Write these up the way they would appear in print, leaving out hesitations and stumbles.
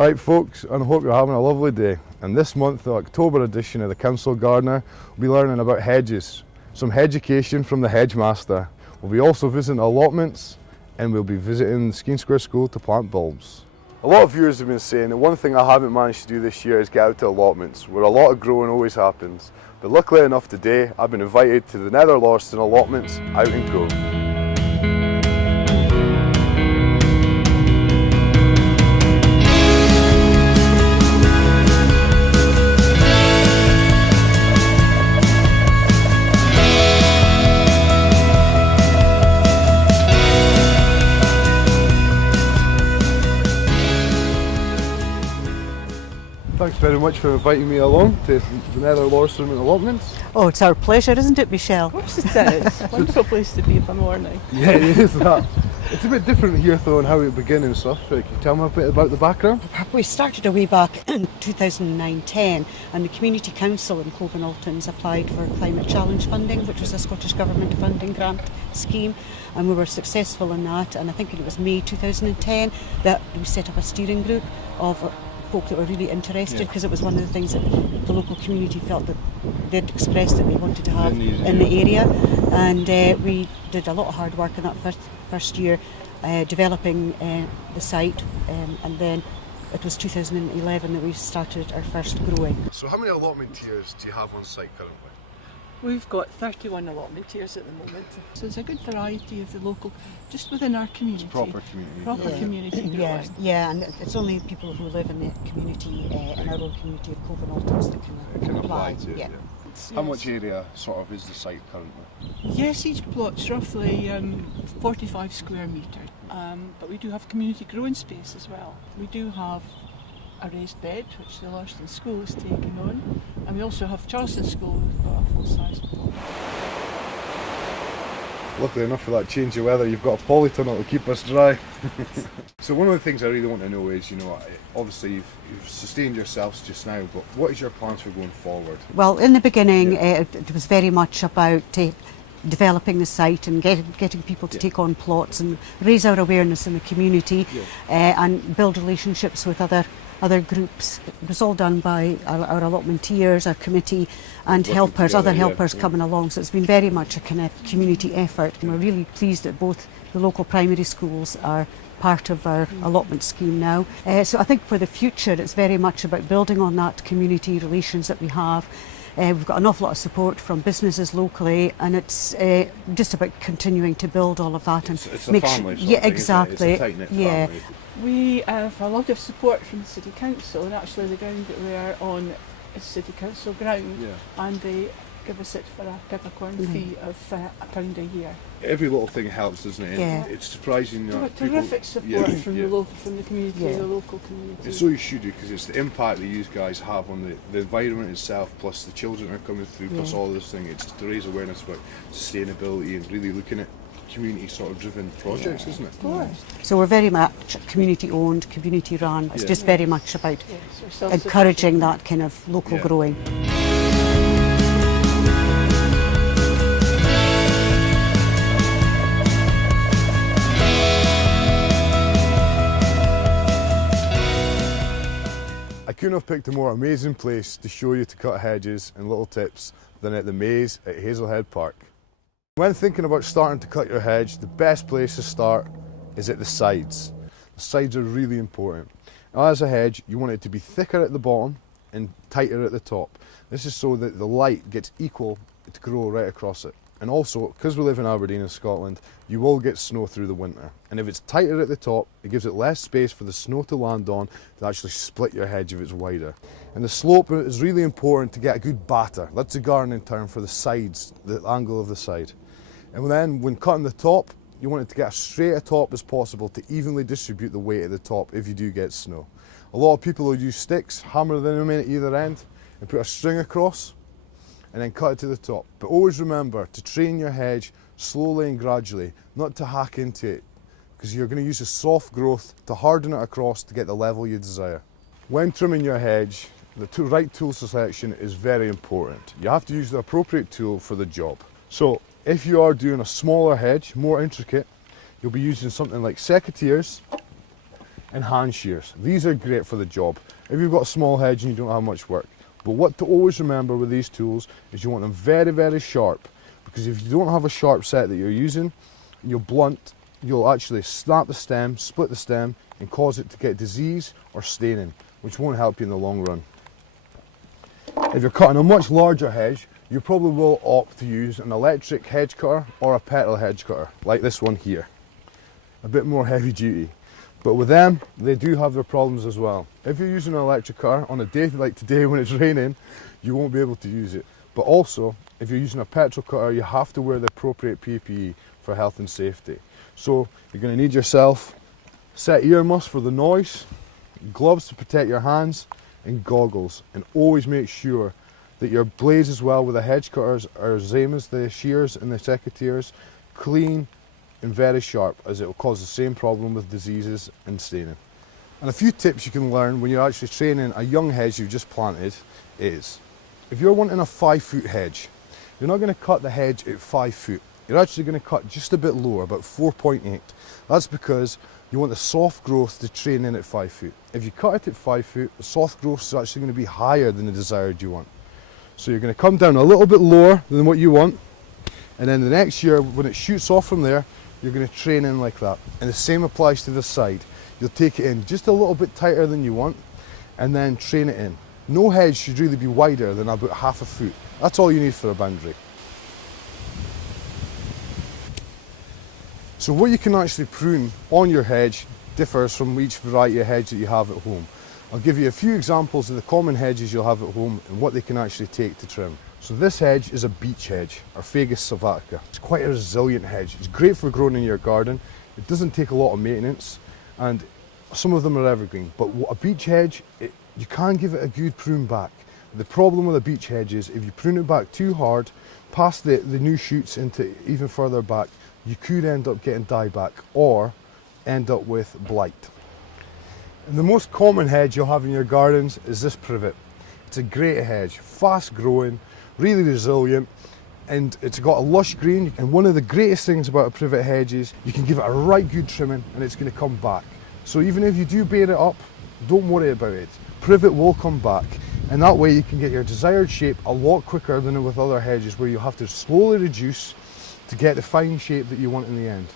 Alright folks, and I hope you're having a lovely day. And this month, the October edition of the Council Gardener, we'll be learning about hedges, some education from the hedge master. We'll be also visiting allotments, and we'll be visiting Skene Square School to plant bulbs. A lot of viewers have been saying that one thing I haven't managed to do this year is get out to allotments, where a lot of growing always happens. But luckily enough today, I've been invited to the Nether Loirston Allotments out in Cove. Thanks very much for inviting me along to the Nether Loirston Allotments. Oh, it's our pleasure, isn't it, Michelle? Of course it is. Wonderful place to be of a morning. Yeah, it is that. It's a bit different here though and how it began and stuff. Can you tell me a bit about the background? We started a way back in 2009-10 and the Community Council in Cove and Allotments applied for Climate Challenge funding, which was a Scottish Government funding grant scheme, and we were successful in that, and I think it was May 2010 that we set up a steering group of folk that were really interested, because it was one of the things that the local community felt that they'd expressed that they wanted to have in the area, and we did a lot of hard work in that first year developing the site, and then it was 2011 that we started our first growing. So how many allotment tiers do you have on site currently? We've got 31 allotment tiers at the moment, so there's a good variety of the local, just within our community. It's proper community. Proper community growing. Yeah, and it's only people who live in the community, in our own community of Cove and Allotments that can apply to it. Yeah. How much area sort of is the site currently? Yes, each plot's roughly 45 square metres, but we do have community growing space as well. We do have a raised bed, which the Loirston School is taking on, and we also have Charleston School, we've got a full-size plot. Luckily enough for that change of weather, you've got a polytunnel to keep us dry. So one of the things I really want to know is, obviously you've sustained yourselves just now, but what is your plans for going forward? Well, in the beginning, it was very much about developing the site and getting people to take on plots and raise our awareness in the community, and build relationships with other groups. It was all done by our allotmenteers, our committee, and helpers, other helpers coming along. So it's been very much a kind of community effort. And we're really pleased that both the local primary schools are part of our allotment scheme now. So I think for the future it's very much about building on that community relations that we have. We've got an awful lot of support from businesses locally, and it's just about continuing to build all of that. It's a family sort of thing, exactly. It's a tight-knit family. We have a lot of support from the City Council, and actually the ground that we're on is City Council ground, and they give us it for a peppercorn fee of £1 a year. Every little thing helps, doesn't it? Yeah. It's surprising. We've got terrific support from the community, the local community. And so you should do, because it's the impact that you guys have on the environment itself, plus the children that are coming through, plus all this thing. It's to raise awareness about sustainability and really looking at community sort of driven projects, isn't it? Of course. So we're very much community owned, community run. It's just very much about encouraging that kind of local growing. I couldn't have picked a more amazing place to show you to cut hedges and little tips than at the maze at Hazelhead Park. When thinking about starting to cut your hedge, the best place to start is at the sides. The sides are really important. Now, as a hedge, you want it to be thicker at the bottom and tighter at the top. This is so that the light gets equal to grow right across it. And also, because we live in Aberdeen in Scotland, you will get snow through the winter. And if it's tighter at the top, it gives it less space for the snow to land on to actually split your hedge if it's wider. And the slope is really important to get a good batter. That's a gardening term for the sides, the angle of the side. And then when cutting the top, you want it to get as straight a top as possible to evenly distribute the weight at the top if you do get snow. A lot of people will use sticks, hammer them in at either end, and put a string across, and then cut it to the top. But always remember to train your hedge slowly and gradually, not to hack into it, because you're going to use a soft growth to harden it across to get the level you desire. When trimming your hedge, the right tool selection is very important. You have to use the appropriate tool for the job. So if you are doing a smaller hedge, more intricate, you'll be using something like secateurs and hand shears. These are great for the job if you've got a small hedge and you don't have much work. But what to always remember with these tools is you want them very, very sharp, because if you don't have a sharp set that you're using, you'll actually snap the stem, split the stem, and cause it to get disease or staining, which won't help you in the long run. If you're cutting a much larger hedge, you probably will opt to use an electric hedge cutter or a petrol hedge cutter, like this one here. A bit more heavy duty. But with them, they do have their problems as well. If you're using an electric cutter on a day like today when it's raining, you won't be able to use it. But also, if you're using a petrol cutter, you have to wear the appropriate PPE for health and safety. So you're going to need yourself set ear muffs for the noise, gloves to protect your hands, and goggles. And always make sure that your blades as well with the hedge cutters are the same as the shears and the secateurs, clean and very sharp, as it will cause the same problem with diseases and staining. And a few tips you can learn when you're actually training a young hedge you've just planted is, if you're wanting a 5-foot hedge, you're not going to cut the hedge at 5 foot. You're actually going to cut just a bit lower, about 4.8. That's because you want the soft growth to train in at 5 foot. If you cut it at 5 foot, the soft growth is actually going to be higher than the desired you want. So you're going to come down a little bit lower than what you want, and then the next year when it shoots off from there, you're going to train in like that. And the same applies to the side. You'll take it in just a little bit tighter than you want and then train it in. No hedge should really be wider than about half a foot. That's all you need for a boundary. So what you can actually prune on your hedge differs from each variety of hedge that you have at home. I'll give you a few examples of the common hedges you'll have at home and what they can actually take to trim. So this hedge is a beech hedge, or Fagus sylvatica. It's quite a resilient hedge. It's great for growing in your garden. It doesn't take a lot of maintenance, and some of them are evergreen. But a beech hedge, you can give it a good prune back. The problem with a beech hedge is if you prune it back too hard, past the new shoots into even further back, you could end up getting dieback or end up with blight. And the most common hedge you'll have in your gardens is this privet. It's a great hedge, fast growing, really resilient, and it's got a lush green. And one of the greatest things about a privet hedge is you can give it a right good trimming and it's going to come back. So even if you do bare it up, don't worry about it. Privet will come back, and that way you can get your desired shape a lot quicker than with other hedges where you have to slowly reduce to get the fine shape that you want in the end.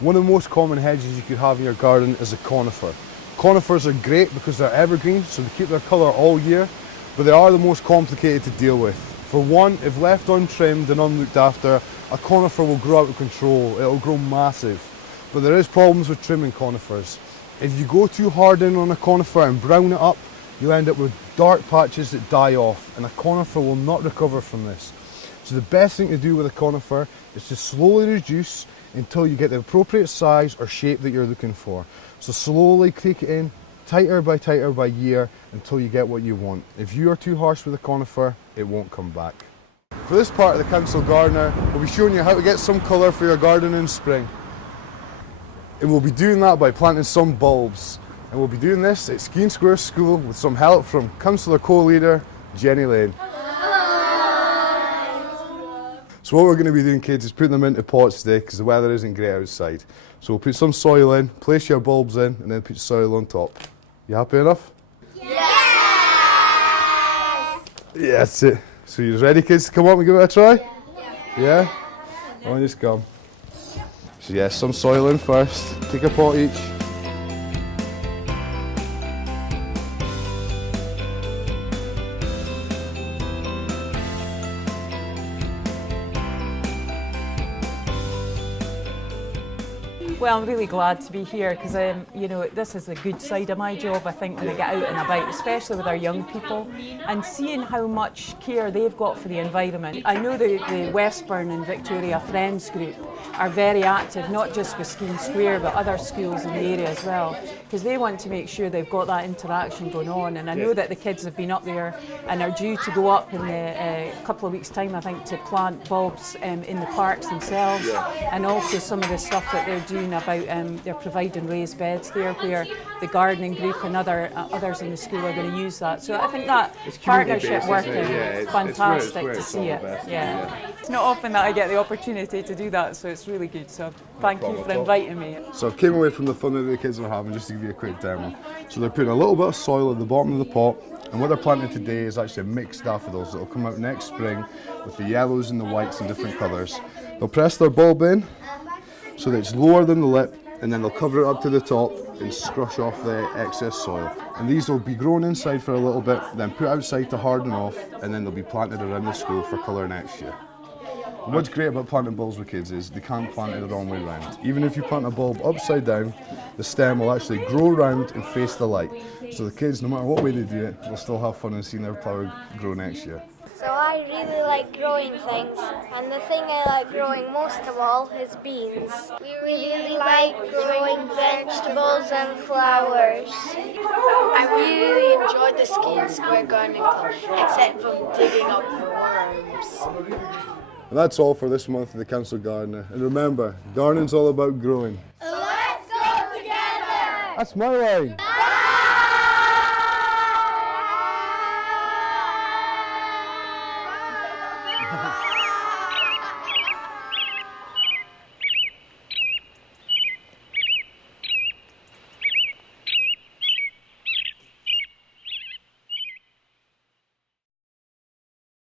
One of the most common hedges you could have in your garden is a conifer. Conifers are great because they're evergreen, so they keep their colour all year, but they are the most complicated to deal with. For one, if left untrimmed and unlooked after, a conifer will grow out of control. It'll grow massive. But there is problems with trimming conifers. If you go too hard in on a conifer and brown it up, you'll end up with dark patches that die off, and a conifer will not recover from this. So the best thing to do with a conifer is to slowly reduce until you get the appropriate size or shape that you're looking for. So slowly take it in, tighter by year, until you get what you want. If you are too harsh with a conifer, it won't come back. For this part of the Council Gardener, we'll be showing you how to get some colour for your garden in spring. And we'll be doing that by planting some bulbs. And we'll be doing this at Skene Square School with some help from Councillor Co-Leader Jenny Lane. So what we're going to be doing, kids, is putting them into pots today because the weather isn't great outside. So we'll put some soil in, place your bulbs in, and then put soil on top. You happy enough? Yes! Yeah, that's it. So you ready, kids, to come up and give it a try? Yeah? On you come. So yeah, some soil in first. Take a pot each. Well, I'm really glad to be here because, you know, this is the good side of my job, I think, when I get out and about, especially with our young people, and seeing how much care they've got for the environment. I know the Westburn and Victoria Friends group are very active, not just with Skene Square, but other schools in the area as well, because they want to make sure they've got that interaction going on. And I know that the kids have been up there and are due to go up in a couple of weeks' time, I think, to plant bulbs in the parks themselves, and also some of the stuff that they're doing about they're providing raised beds there where the gardening group and others in the school are going to use that. So I think that partnership working is fantastic to see it. Yeah. It's not often that I get the opportunity to do that, so it's really good. So thank you for inviting me. So I've came away from the fun that the kids were having just to give you a quick demo. So they're putting a little bit of soil at the bottom of the pot, and what they're planting today is actually mixed daffodils that will come out next spring with the yellows and the whites in different colours. They'll press their bulb in so that it's lower than the lip, and then they'll cover it up to the top and scrush off the excess soil. And these will be grown inside for a little bit, then put outside to harden off, and then they'll be planted around the school for colour next year. What's great about planting bulbs with kids is they can't plant it the wrong way round. Even if you plant a bulb upside down, the stem will actually grow round and face the light. So the kids, no matter what way they do it, will still have fun and seeing their flower grow next year. So I really like growing things, and the thing I like growing most of all is beans. We really like growing vegetables and flowers. I really enjoyed the Skene Square Gardening Club, except for digging up worms. And that's all for this month of the Council Gardener. And remember, gardening's all about growing. Let's go together! That's my line. Bye!